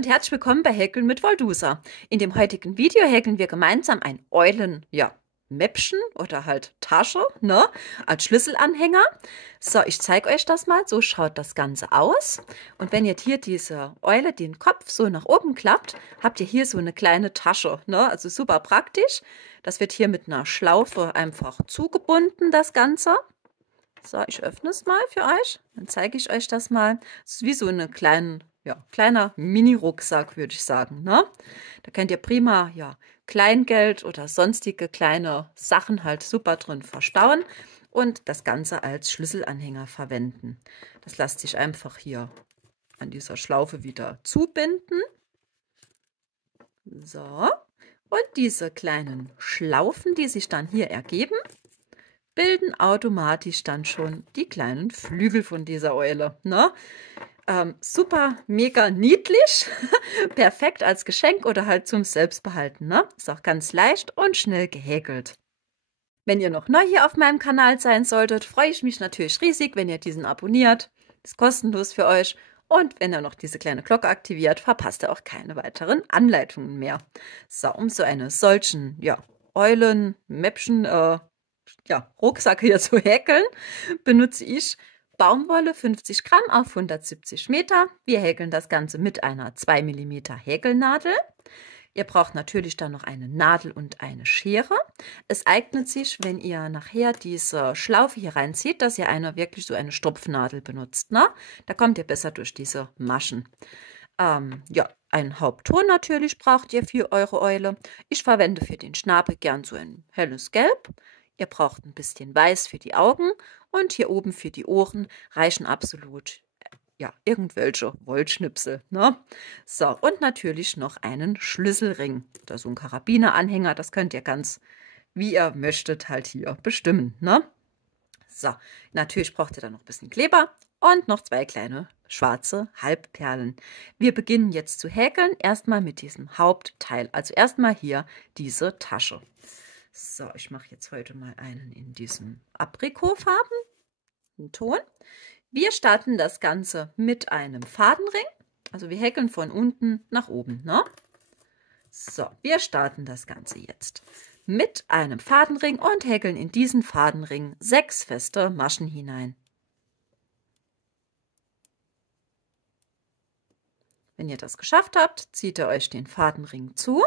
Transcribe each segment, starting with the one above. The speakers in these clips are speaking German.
und herzlich willkommen bei Häkeln mit Voldusa. In dem heutigen Video häkeln wir gemeinsam ein Mäppchen oder halt Tasche, ne, als Schlüsselanhänger. So, ich zeige euch das mal. So schaut das Ganze aus. Und wenn ihr hier diese Eule, den Kopf so nach oben klappt, habt ihr hier so eine kleine Tasche, ne, also super praktisch. Das wird hier mit einer Schlaufe einfach zugebunden, das Ganze. So, ich öffne es mal für euch. Dann zeige ich euch das mal. Es ist wie so eine kleiner Mini-Rucksack, würde ich sagen. Ne? Da könnt ihr prima Kleingeld oder sonstige kleine Sachen halt super drin verstauen und das Ganze als Schlüsselanhänger verwenden. Das lasst sich einfach hier an dieser Schlaufe wieder zubinden. So. Und diese kleinen Schlaufen, die sich dann hier ergeben, bilden automatisch dann schon die kleinen Flügel von dieser Eule. Ne? Super, mega niedlich, perfekt als Geschenk oder halt zum Selbstbehalten. Ne? Ist auch ganz leicht und schnell gehäkelt. Wenn ihr noch neu hier auf meinem Kanal sein solltet, freue ich mich natürlich riesig, wenn ihr diesen abonniert. Ist kostenlos für euch. Und wenn ihr noch diese kleine Glocke aktiviert, verpasst ihr auch keine weiteren Anleitungen mehr. So, um so eine solchen, Mäppchen, Rucksack hier zu häkeln, benutze ich Baumwolle 50 Gramm auf 170 Meter. Wir häkeln das Ganze mit einer 2 mm Häkelnadel. Ihr braucht natürlich dann noch eine Nadel und eine Schere. Es eignet sich, wenn ihr nachher diese Schlaufe hier reinzieht, dass ihr wirklich so eine Stopfnadel benutzt. Ne? Da kommt ihr besser durch diese Maschen. Einen Hauptton natürlich braucht ihr für eure Eule. Ich verwende für den Schnabel gern so ein helles Gelb. Ihr braucht ein bisschen Weiß für die Augen und hier oben für die Ohren reichen absolut irgendwelche Wollschnipsel. Ne? So, und natürlich noch einen Schlüsselring oder so ein Karabineranhänger. Das könnt ihr ganz, wie ihr möchtet, halt hier bestimmen. Ne? So, natürlich braucht ihr dann noch ein bisschen Kleber und noch 2 kleine schwarze Halbperlen. Wir beginnen jetzt zu häkeln, erstmal mit diesem Hauptteil. Also erstmal hier diese Tasche. So, ich mache jetzt heute mal einen in diesem Aprikotfarben Ton. Wir starten das Ganze mit einem Fadenring. Also wir häkeln von unten nach oben. Ne? So, wir starten das Ganze jetzt mit einem Fadenring und häkeln in diesen Fadenring 6 feste Maschen hinein. Wenn ihr das geschafft habt, zieht ihr euch den Fadenring zu.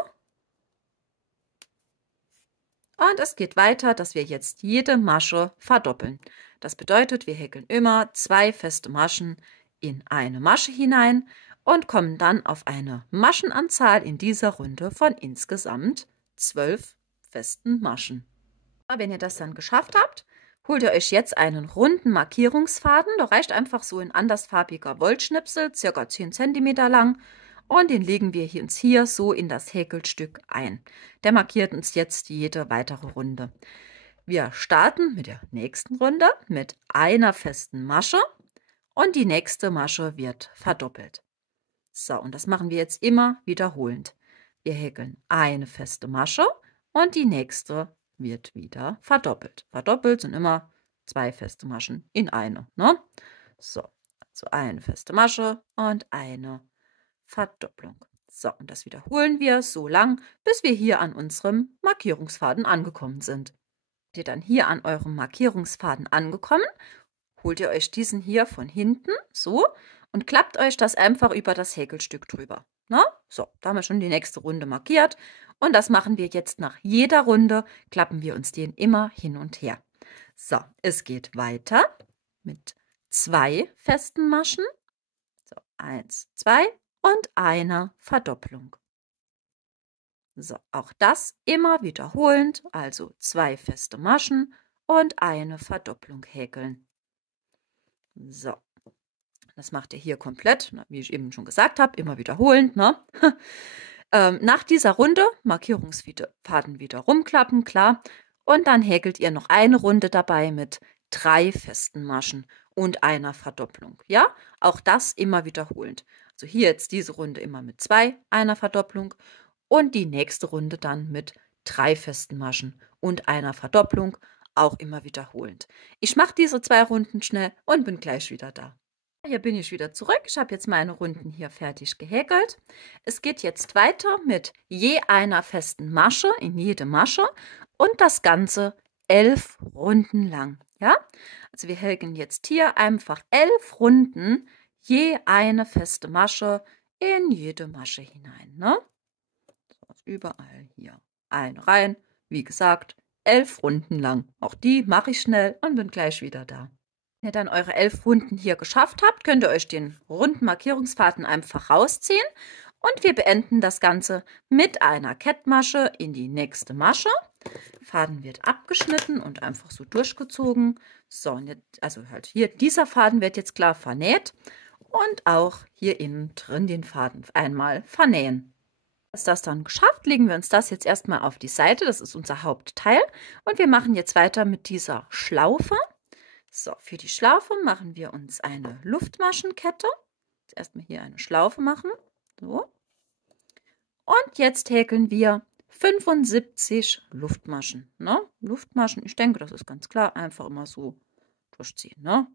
Und es geht weiter, dass wir jetzt jede Masche verdoppeln. Das bedeutet, wir häkeln immer 2 feste Maschen in eine Masche hinein und kommen dann auf eine Maschenanzahl in dieser Runde von insgesamt 12 festen Maschen. Wenn ihr das dann geschafft habt, holt ihr euch jetzt einen runden Markierungsfaden. Da reicht einfach so ein andersfarbiger Wollschnipsel, ca. 10 cm lang. Und den legen wir uns hier so in das Häkelstück ein. Der markiert uns jetzt jede weitere Runde. Wir starten mit der nächsten Runde mit einer festen Masche und die nächste Masche wird verdoppelt. So, und das machen wir jetzt immer wiederholend. Wir häkeln eine feste Masche und die nächste wird wieder verdoppelt. Verdoppelt sind immer 2 feste Maschen in eine. Ne? So, also eine feste Masche und eine Verdopplung. So, und das wiederholen wir so lang, bis wir hier an unserem Markierungsfaden angekommen sind. Seid ihr dann hier an eurem Markierungsfaden angekommen, holt ihr euch diesen hier von hinten, so, und klappt euch das einfach über das Häkelstück drüber. Na? So, da haben wir schon die nächste Runde markiert. Und das machen wir jetzt nach jeder Runde, klappen wir uns den immer hin und her. So, es geht weiter mit 2 festen Maschen. So, 1, 2 und einer Verdopplung. So, auch das immer wiederholend, also 2 feste Maschen und eine Verdopplung häkeln. So, das macht ihr hier komplett, wie ich eben schon gesagt habe, immer wiederholend. Ne? Nach dieser Runde Markierungsfaden wieder rumklappen, klar. Und dann häkelt ihr noch eine Runde dabei mit 3 festen Maschen und einer Verdopplung. Ja, auch das immer wiederholend. Also hier jetzt diese Runde immer mit 2, einer Verdopplung und die nächste Runde dann mit 3 festen Maschen und einer Verdopplung, auch immer wiederholend. Ich mache diese 2 Runden schnell und bin gleich wieder da. Hier bin ich wieder zurück. Ich habe jetzt meine Runden hier fertig gehäkelt. Es geht jetzt weiter mit je einer festen Masche in jede Masche und das Ganze 11 Runden lang. Ja, also wir häkeln jetzt hier einfach 11 Runden, je eine feste Masche in jede Masche hinein. Ne? So, überall hier eine rein. Wie gesagt, 11 Runden lang. Auch die mache ich schnell und bin gleich wieder da. Wenn ihr dann eure 11 Runden hier geschafft habt, könnt ihr euch den runden Markierungsfaden einfach rausziehen und wir beenden das Ganze mit einer Kettmasche in die nächste Masche. Faden wird abgeschnitten und einfach so durchgezogen. So, und jetzt, also halt hier, dieser Faden wird jetzt klar vernäht und auch hier innen drin den Faden einmal vernähen. Ist das dann geschafft, legen wir uns das jetzt erstmal auf die Seite. Das ist unser Hauptteil und wir machen jetzt weiter mit dieser Schlaufe. So, für die Schlaufe machen wir uns eine Luftmaschenkette. Jetzt erstmal hier eine Schlaufe machen. So. Und jetzt häkeln wir 75 Luftmaschen. Ne? Luftmaschen, ich denke, das ist ganz klar. Einfach immer so durchziehen. Ne?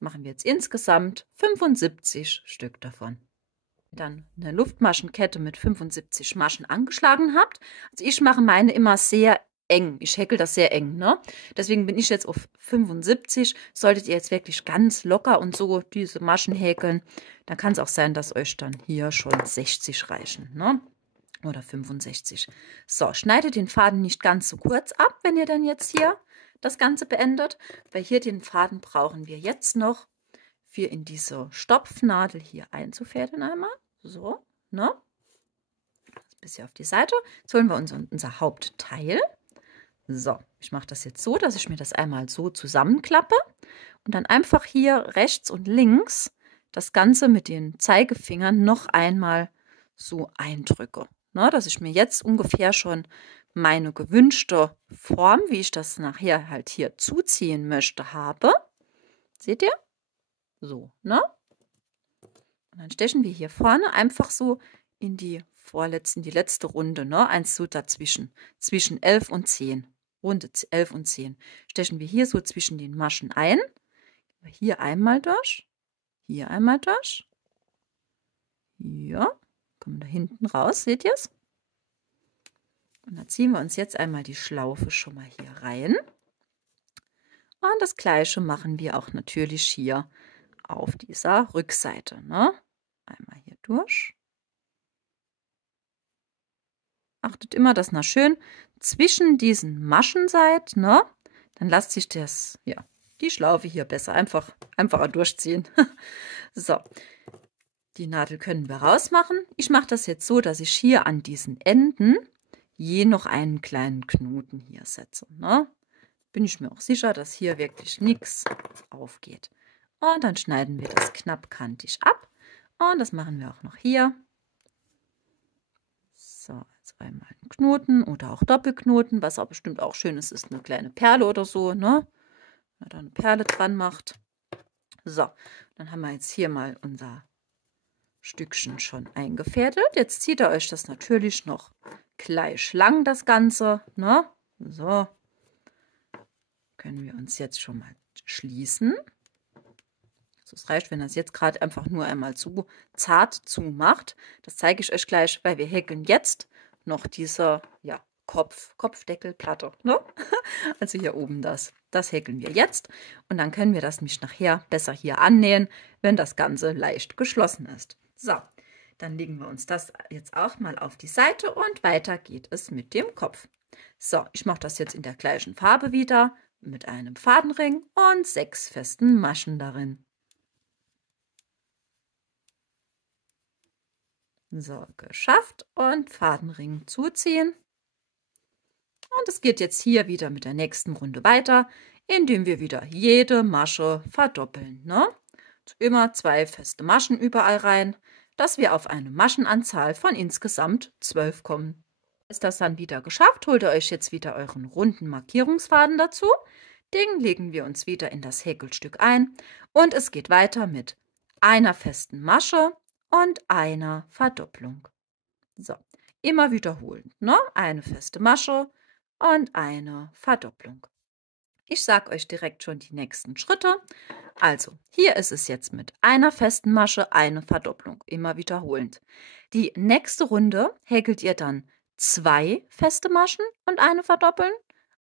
Machen wir jetzt insgesamt 75 Stück davon. Dann eine Luftmaschenkette mit 75 Maschen angeschlagen habt. Also ich mache meine immer sehr eng. Ich häkel das sehr eng, ne? Deswegen bin ich jetzt auf 75. Solltet ihr jetzt wirklich ganz locker und so diese Maschen häkeln, dann kann es auch sein, dass euch dann hier schon 60 reichen, ne? Oder 65. So, schneidet den Faden nicht ganz so kurz ab, wenn ihr dann jetzt hier das Ganze beendet, weil hier den Faden brauchen wir jetzt noch für in diese Stopfnadel hier einzufädeln einmal. So, ne? Das bisschen auf die Seite. Jetzt holen wir unser Hauptteil. So, ich mache das jetzt so, dass ich mir das einmal so zusammenklappe und dann einfach hier rechts und links das Ganze mit den Zeigefingern noch einmal so eindrücke. Ne, dass ich mir jetzt ungefähr schon meine gewünschte Form, wie ich das nachher halt hier zuziehen möchte, habe. Seht ihr? So, ne? Und dann stechen wir hier vorne einfach so in die letzte Runde, ne? Eins so dazwischen, zwischen 11 und 10. Runde 11 und 10. Stechen wir hier so zwischen den Maschen ein. Hier einmal durch, hier einmal durch. Ja, kommen da hinten raus, seht ihr es? Und dann ziehen wir uns jetzt einmal die Schlaufe schon mal hier rein. Und das gleiche machen wir auch natürlich hier auf dieser Rückseite, ne? Einmal hier durch. Achtet immer, dass ihr schön zwischen diesen Maschen seid, ne? Dann lasst sich das, ja, die Schlaufe hier besser einfacher durchziehen. So, die Nadel können wir rausmachen. Ich mache das jetzt so, dass ich hier an diesen Enden je noch einen kleinen Knoten hier setze, ne? Bin ich mir auch sicher, dass hier wirklich nichts aufgeht. Und dann schneiden wir das knappkantig ab. Und das machen wir auch noch hier. So, jetzt einmal einen Knoten oder auch Doppelknoten, was auch bestimmt auch schön ist, ist eine kleine Perle oder so, ne? Wenn man da eine Perle dran macht. So, dann haben wir jetzt hier mal unser Stückchen schon eingefädelt. Jetzt zieht ihr euch das natürlich noch gleich lang, das Ganze, ne? So, können wir uns jetzt schon mal schließen. Also es reicht, wenn ihr es jetzt gerade einfach nur einmal zu zart zumacht. Das zeige ich euch gleich, weil wir häkeln jetzt noch diese, ja, Kopfdeckelplatte, ne? Also hier oben das häkeln wir jetzt und dann können wir das nämlich nachher besser hier annähen, wenn das Ganze leicht geschlossen ist. So, dann legen wir uns das jetzt auch mal auf die Seite und weiter geht es mit dem Kopf. So, ich mache das jetzt in der gleichen Farbe wieder mit einem Fadenring und 6 festen Maschen darin. So, geschafft und Fadenring zuziehen. Und es geht jetzt hier wieder mit der nächsten Runde weiter, indem wir wieder jede Masche verdoppeln. Ne? Immer 2 feste Maschen überall rein, dass wir auf eine Maschenanzahl von insgesamt 12 kommen. Ist das dann wieder geschafft, holt ihr euch jetzt wieder euren runden Markierungsfaden dazu. Den legen wir uns wieder in das Häkelstück ein und es geht weiter mit einer festen Masche und einer Verdopplung. So, immer wiederholen. Ne? Eine feste Masche und eine Verdopplung. Ich sage euch direkt schon die nächsten Schritte. Also, hier ist es jetzt mit einer festen Masche eine Verdopplung, immer wiederholend. Die nächste Runde häkelt ihr dann 2 feste Maschen und eine verdoppeln,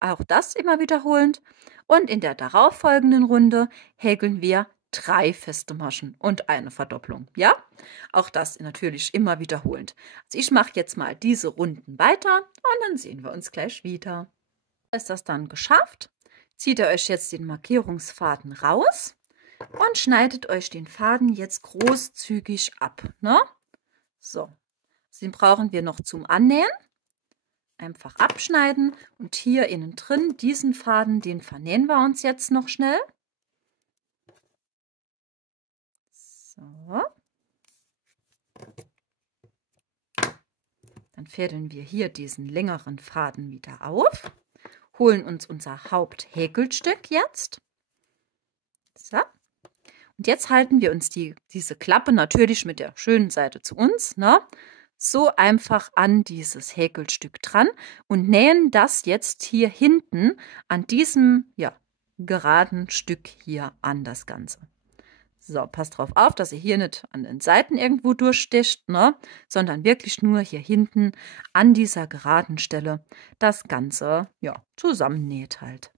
auch das immer wiederholend. Und in der darauffolgenden Runde häkeln wir 3 feste Maschen und eine Verdopplung. Ja, auch das natürlich immer wiederholend. Also ich mache jetzt mal diese Runden weiter und dann sehen wir uns gleich wieder. Ist das dann geschafft? Zieht ihr euch jetzt den Markierungsfaden raus und schneidet euch den Faden jetzt großzügig ab. Ne? So, den brauchen wir noch zum Annähen. Einfach abschneiden und hier innen drin diesen Faden, den vernähen wir uns jetzt noch schnell. So. Dann fädeln wir hier diesen längeren Faden wieder auf, holen uns unser Haupthäkelstück jetzt. So. Und jetzt halten wir uns diese Klappe natürlich mit der schönen Seite zu uns, ne? So einfach an dieses Häkelstück dran und nähen das jetzt hier hinten an diesem, ja, geraden Stück hier an das Ganze. So, passt drauf auf, dass ihr hier nicht an den Seiten irgendwo durchsticht, ne? Sondern wirklich nur hier hinten an dieser geraden Stelle das Ganze, ja, zusammennäht halt.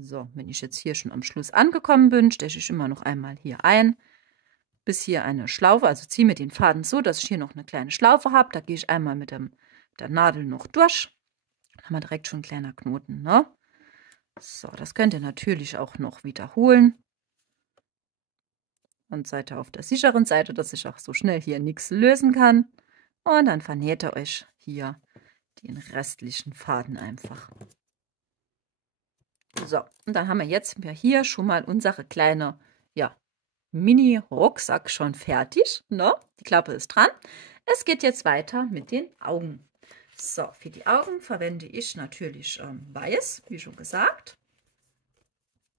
So, wenn ich jetzt hier schon am Schluss angekommen bin, steche ich immer noch einmal hier ein, bis hier eine Schlaufe, also ziehe mir den Faden so, dass ich hier noch eine kleine Schlaufe habe. Da gehe ich einmal mit der Nadel noch durch. Dann haben wir direkt schon ein kleiner Knoten, ne? So, das könnt ihr natürlich auch noch wiederholen. Und seid ihr auf der sicheren Seite, dass ich auch so schnell hier nichts lösen kann. Und dann vernäht ihr euch hier den restlichen Faden einfach. So, und dann haben wir jetzt hier schon mal unsere kleine, ja, Mini-Rucksack schon fertig. Ne? Die Klappe ist dran. Es geht jetzt weiter mit den Augen. So, für die Augen verwende ich natürlich weiß, wie schon gesagt.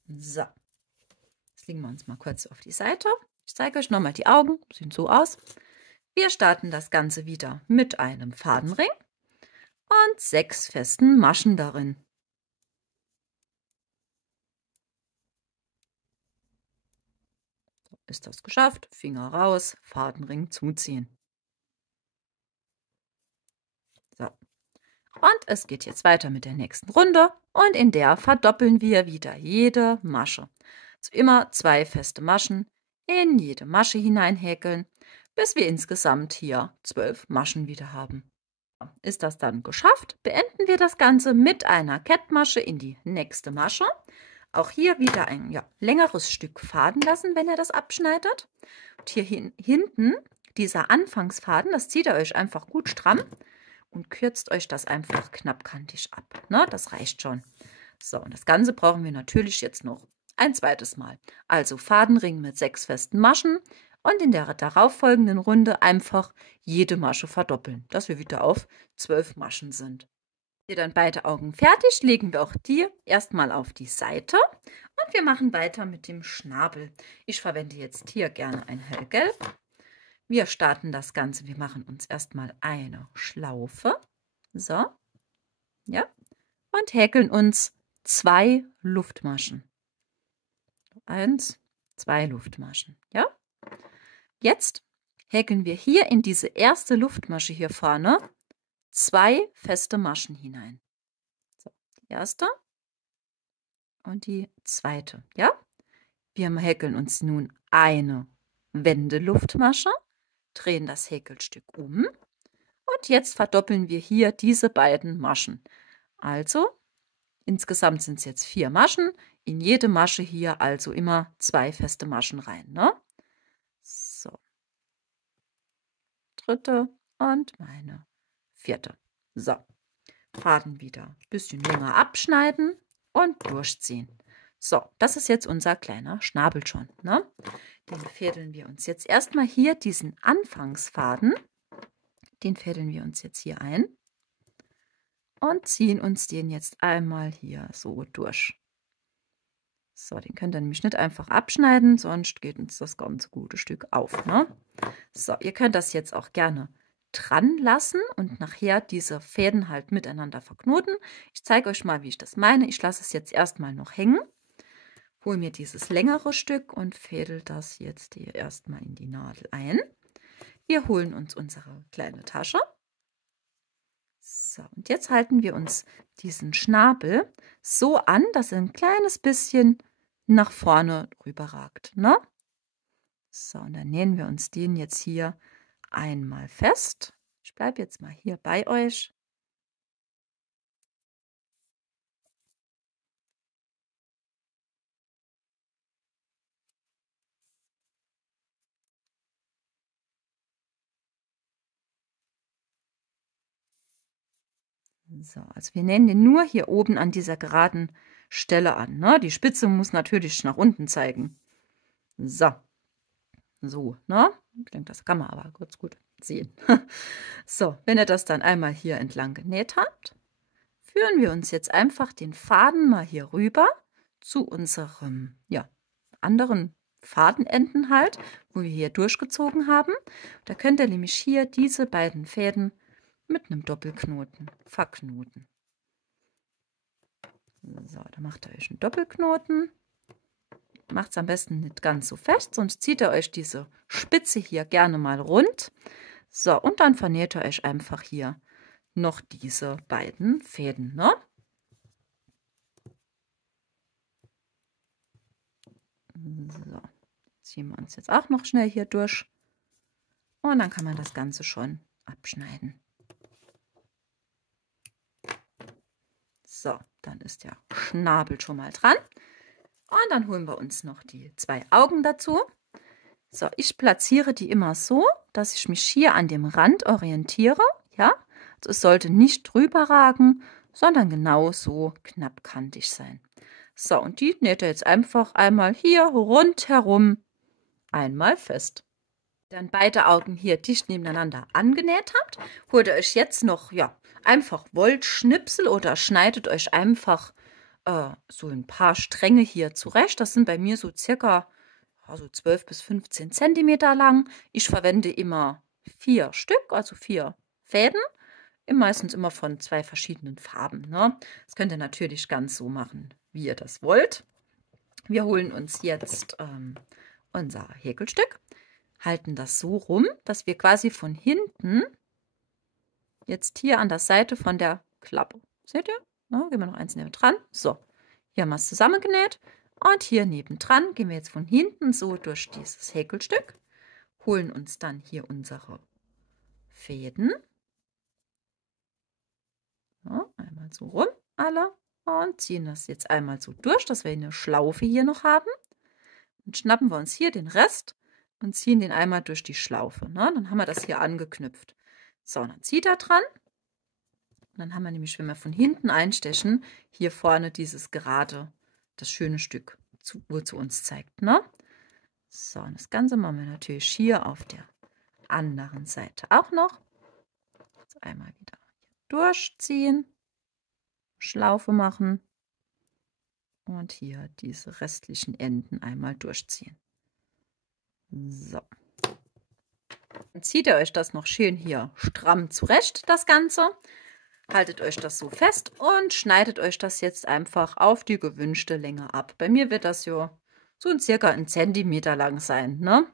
So, jetzt legen wir uns mal kurz auf die Seite. Ich zeige euch nochmal die Augen. Sehen so aus. Wir starten das Ganze wieder mit einem Fadenring und 6 festen Maschen darin. Ist das geschafft? Finger raus, Fadenring zuziehen. So. Und es geht jetzt weiter mit der nächsten Runde und in der verdoppeln wir wieder jede Masche. Also immer 2 feste Maschen in jede Masche hineinhäkeln, bis wir insgesamt hier 12 Maschen wieder haben. Ist das dann geschafft, beenden wir das Ganze mit einer Kettmasche in die nächste Masche. Auch hier wieder ein längeres Stück Faden lassen, wenn ihr das abschneidet. Und hier hinten, dieser Anfangsfaden, das zieht ihr euch einfach gut stramm und kürzt euch das einfach knappkantig ab. Ne, das reicht schon. So, und das Ganze brauchen wir natürlich jetzt noch ein zweites Mal. Also Fadenring mit 6 festen Maschen und in der darauffolgenden Runde einfach jede Masche verdoppeln, dass wir wieder auf 12 Maschen sind. Hier dann beide Augen fertig, legen wir auch die erstmal auf die Seite und wir machen weiter mit dem Schnabel. Ich verwende jetzt hier gerne ein hellgelb. Wir starten das Ganze, wir machen uns erstmal eine Schlaufe, so, ja, und häkeln uns 2 Luftmaschen. 1, 2 Luftmaschen, ja. Jetzt häkeln wir hier in diese erste Luftmasche hier vorne 2 feste Maschen hinein. So, die erste und die zweite, ja. Wir häkeln uns nun eine Wendeluftmasche, drehen das Häkelstück um und jetzt verdoppeln wir hier diese beiden Maschen. Also insgesamt sind es jetzt 4 Maschen, in jede Masche hier also immer 2 feste Maschen rein, ne? So, dritte und meine 4. So, Faden wieder ein bisschen länger abschneiden und durchziehen. So, das ist jetzt unser kleiner Schnabel schon, ne? Den fädeln wir uns jetzt erstmal hier, diesen Anfangsfaden, den fädeln wir uns jetzt hier ein und ziehen uns den jetzt einmal hier so durch. So, den könnt ihr nämlich nicht einfach abschneiden, sonst geht uns das ganze gute Stück auf. Ne? So, ihr könnt das jetzt auch gerne dran lassen und nachher diese Fäden halt miteinander verknoten. Ich zeige euch mal, wie ich das meine. Ich lasse es jetzt erstmal noch hängen, hole mir dieses längere Stück und fädel das jetzt hier erstmal in die Nadel ein. Wir holen uns unsere kleine Tasche. So, und jetzt halten wir uns diesen Schnabel so an, dass er ein kleines bisschen nach vorne rüberragt. Ne? So, und dann nähen wir uns den jetzt hier einmal fest. Ich bleibe jetzt mal hier bei euch. So, also wir nähen den nur hier oben an dieser geraden Stelle an. Ne? Die Spitze muss natürlich nach unten zeigen. So, so, ne? Ich denke, das kann man aber kurz gut sehen. So, wenn ihr das dann einmal hier entlang genäht habt, führen wir uns jetzt einfach den Faden mal hier rüber zu unserem, ja, anderen Fadenenden halt, wo wir hier durchgezogen haben. Da könnt ihr nämlich hier diese beiden Fäden mit einem Doppelknoten verknoten. So, da macht ihr euch einen Doppelknoten. Macht es am besten nicht ganz so fest, sonst zieht ihr euch diese Spitze hier gerne mal rund. So, und dann vernäht ihr euch einfach hier noch diese beiden Fäden, ne? So, ziehen wir uns jetzt auch noch schnell hier durch. Und dann kann man das Ganze schon abschneiden. So, dann ist der Schnabel schon mal dran. Und dann holen wir uns noch die zwei Augen dazu. So, ich platziere die immer so, dass ich mich hier an dem Rand orientiere. Ja, also es sollte nicht drüber ragen, sondern genau so knappkantig sein. So, und die näht ihr jetzt einfach einmal hier rundherum einmal fest. Dann beide Augen hier dicht nebeneinander angenäht habt, holt ihr euch jetzt noch, ja, einfach Wollschnipsel oder schneidet euch einfach so ein paar Stränge hier zurecht. Das sind bei mir so circa also 12 bis 15 Zentimeter lang. Ich verwende immer 4 Stück, also 4 Fäden. Meistens immer von 2 verschiedenen Farben. Ne? Das könnt ihr natürlich ganz so machen, wie ihr das wollt. Wir holen uns jetzt unser Häkelstück, halten das so rum, dass wir quasi von hinten jetzt hier an der Seite von der Klappe, seht ihr? Na, gehen wir noch eins neben dran. So, hier haben wir es zusammengenäht. Und hier nebendran gehen wir jetzt von hinten so durch dieses Häkelstück, holen uns dann hier unsere Fäden. So, einmal so rum, alle. Und ziehen das jetzt einmal so durch, dass wir eine Schlaufe hier noch haben. Und schnappen wir uns hier den Rest und ziehen den einmal durch die Schlaufe. Ne? Dann haben wir das hier angeknüpft. So, und dann zieht er dran. Und dann haben wir nämlich, wenn wir von hinten einstechen, hier vorne dieses gerade, das schöne Stück, wo zu uns zeigt. Ne? So, und das Ganze machen wir natürlich hier auf der anderen Seite auch noch. Jetzt einmal wieder durchziehen, Schlaufe machen und hier diese restlichen Enden einmal durchziehen. So. Dann zieht ihr euch das noch schön hier stramm zurecht, das Ganze. Haltet euch das so fest und schneidet euch das jetzt einfach auf die gewünschte Länge ab. Bei mir wird das ja so circa 1 Zentimeter lang sein, ne?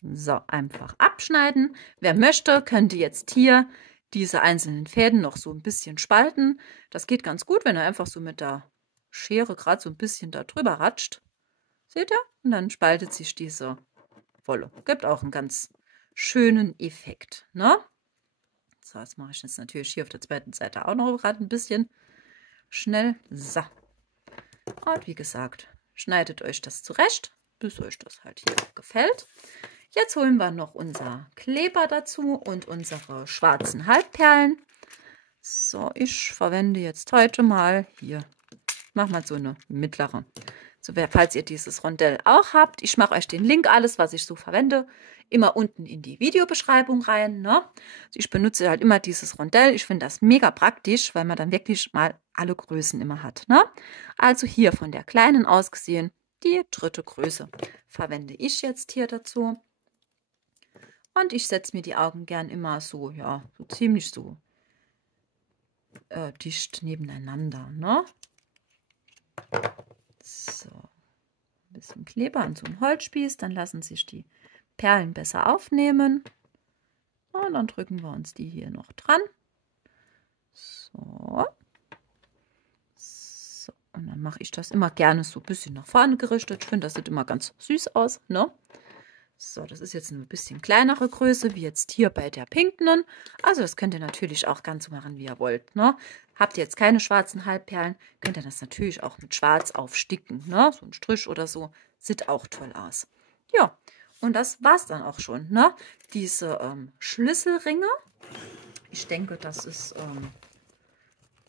So, einfach abschneiden. Wer möchte, könnte jetzt hier diese einzelnen Fäden noch so ein bisschen spalten. Das geht ganz gut, wenn ihr einfach so mit der Schere gerade so ein bisschen da drüber ratscht. Seht ihr? Und dann spaltet sich diese Wolle. Gibt auch einen ganz schönen Effekt, ne? So, das mache ich jetzt natürlich hier auf der zweiten Seite auch noch gerade ein bisschen schnell. So. Und wie gesagt, schneidet euch das zurecht, bis euch das halt hier gefällt. Jetzt holen wir noch unser Kleber dazu und unsere schwarzen Halbperlen. So, ich verwende jetzt heute mal hier, mach mal so eine mittlere. So, falls ihr dieses Rondell auch habt, ich mache euch den Link, alles, was ich so verwende, immer unten in die Videobeschreibung rein. Ne? Also ich benutze halt immer dieses Rondell. Ich finde das mega praktisch, weil man dann wirklich mal alle Größen immer hat. Ne? Also hier von der kleinen aus gesehen die 3. Größe verwende ich jetzt hier dazu. Und ich setze mir die Augen gern immer so, ja, so ziemlich so dicht nebeneinander. Ne? So, ein bisschen Kleber an so einem Holzspieß, dann lassen sich die Perlen besser aufnehmen. Und dann drücken wir uns die hier noch dran. So. So. Und dann mache ich das immer gerne so ein bisschen nach vorne gerichtet. Ich finde, das sieht immer ganz süß aus, ne? So, das ist jetzt eine bisschen kleinere Größe, wie jetzt hier bei der pinken. Also das könnt ihr natürlich auch ganz so machen, wie ihr wollt. Ne? Habt ihr jetzt keine schwarzen Halbperlen, könnt ihr das natürlich auch mit Schwarz aufsticken. Ne? So ein Strich oder so, sieht auch toll aus. Ja, und das war es dann auch schon. Ne? Diese Schlüsselringe, ich denke, das ist,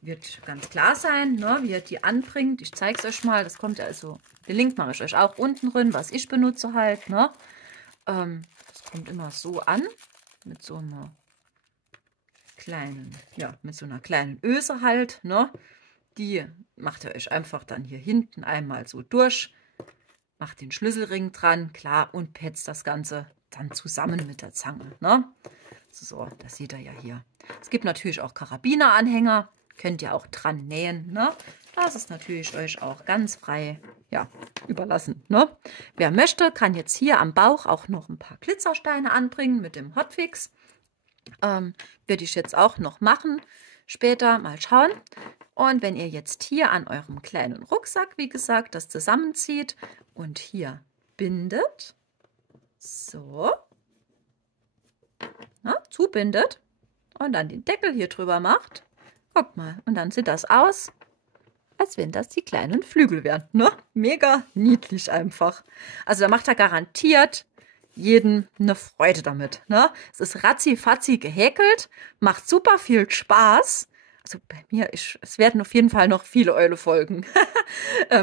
wird ganz klar sein, ne? Wie ihr die anbringt. Ich zeige es euch mal. Das kommt ja also, den Link mache ich euch auch unten drin, was ich benutze halt. Ne? Das kommt immer so an, mit so einer kleinen, ja, mit so einer kleinen Öse halt, ne? Die macht ihr euch einfach dann hier hinten einmal so durch, macht den Schlüsselring dran, klar, und petzt das Ganze dann zusammen mit der Zange, ne? So, das seht ihr ja hier. Es gibt natürlich auch Karabineranhänger, könnt ihr auch dran nähen, ne? Das ist natürlich euch auch ganz frei, ja, überlassen, ne? Wer möchte, kann jetzt hier am Bauch auch noch ein paar Glitzersteine anbringen mit dem Hotfix. Würde ich jetzt auch noch machen, später mal schauen. Und wenn ihr jetzt hier an eurem kleinen Rucksack, wie gesagt, das zusammenzieht und hier bindet, so, na, zubindet und dann den Deckel hier drüber macht, guckt mal, und dann sieht das aus, als wenn das die kleinen Flügel wären. Ne? Mega niedlich einfach. Also da macht er garantiert jeden eine Freude damit. Ne? Es ist ratzi-fatzi gehäkelt, macht super viel Spaß. Also bei mir, es werden auf jeden Fall noch viele Eule folgen.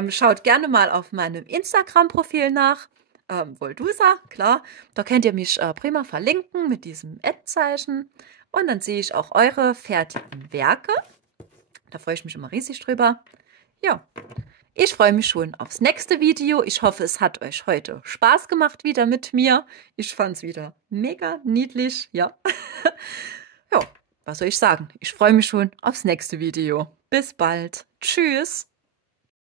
Schaut gerne mal auf meinem Instagram-Profil nach. Voldusa, klar. Da könnt ihr mich prima verlinken mit diesem Ad-Zeichen. Und dann sehe ich auch eure fertigen Werke. Da freue ich mich immer riesig drüber. Ja, ich freue mich schon aufs nächste Video. Ich hoffe, es hat euch heute Spaß gemacht wieder mit mir. Ich fand es wieder mega niedlich. Ja. Ja, was soll ich sagen? Ich freue mich schon aufs nächste Video. Bis bald. Tschüss.